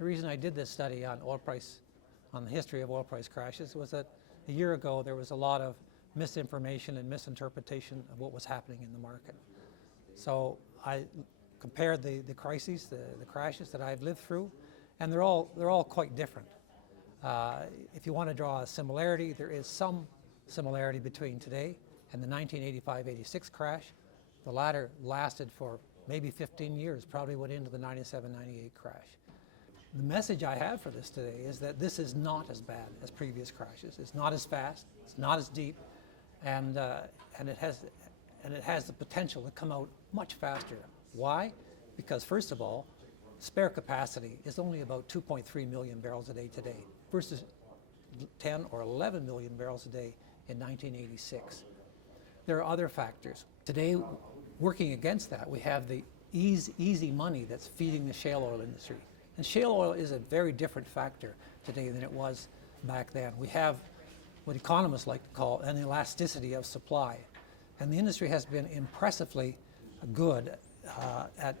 The reason I did this study on on the history of oil price crashes was that a year ago there was a lot of misinformation and misinterpretation of what was happening in the market. So I compared the crises, the crashes that I've lived through, and they're all quite different. If you want to draw a similarity, there is some similarity between today and the 1985-86 crash. The latter lasted for maybe 15 years, probably went into the 97-98 crash. The message I have for this today is that this is not as bad as previous crashes. It's not as fast, it's not as deep, and it has the potential to come out much faster. Why? Because first of all, spare capacity is only about 2.3 million barrels a day today versus 10 or 11 million barrels a day in 1986. There are other factors. Today, working against that, we have the easy money that's feeding the shale oil industry. And shale oil is a very different factor today than it was back then. We have what economists like to call an elasticity of supply. And the industry has been impressively good at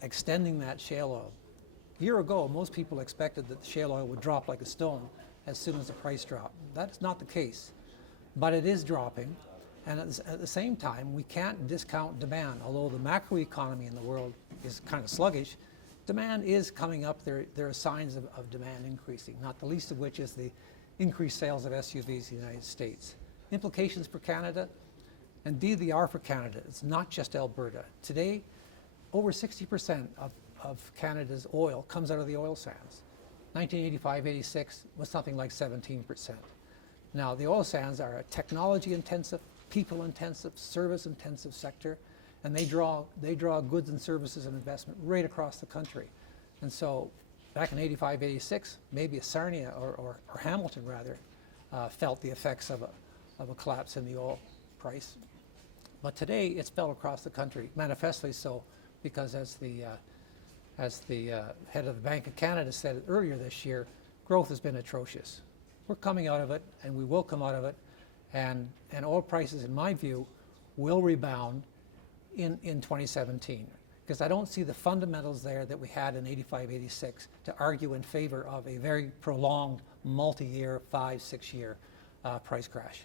extending that shale oil. A year ago, most people expected that the shale oil would drop like a stone as soon as the price dropped. That's not the case, but it is dropping. And at the same time, we can't discount demand. Although the macroeconomy in the world is kind of sluggish, demand is coming up. There are signs of demand increasing, not the least of which is the increased sales of SUVs in the United States. Implications for Canada? Indeed, they are for Canada. It's not just Alberta. Today, over 60% of Canada's oil comes out of the oil sands. 1985-86 was something like 17%. Now, the oil sands are a technology-intensive, people-intensive, service-intensive sector, and they draw goods and services and investment right across the country. And so, back in 85-86, maybe Sarnia or Hamilton rather felt the effects of a collapse in the oil price. But today, it's felt across the country, manifestly so, because as the head of the Bank of Canada said earlier this year, growth has been atrocious. We're coming out of it, and we will come out of it, and oil prices, in my view, will rebound in 2017, because I don't see the fundamentals there that we had in 85-86 to argue in favor of a very prolonged, multi-year, 5-6 year price crash.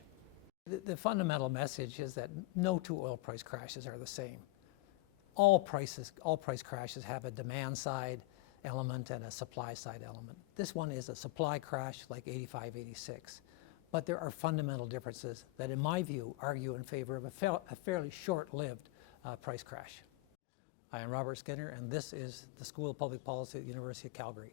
The fundamental message is that no two oil price crashes are the same. All price crashes have a demand side element and a supply side element. This one is a supply crash like 85-86. But there are fundamental differences that, in my view, argue in favor of a fairly short-lived price crash. I am Robert Skinner, and this is the School of Public Policy at the University of Calgary.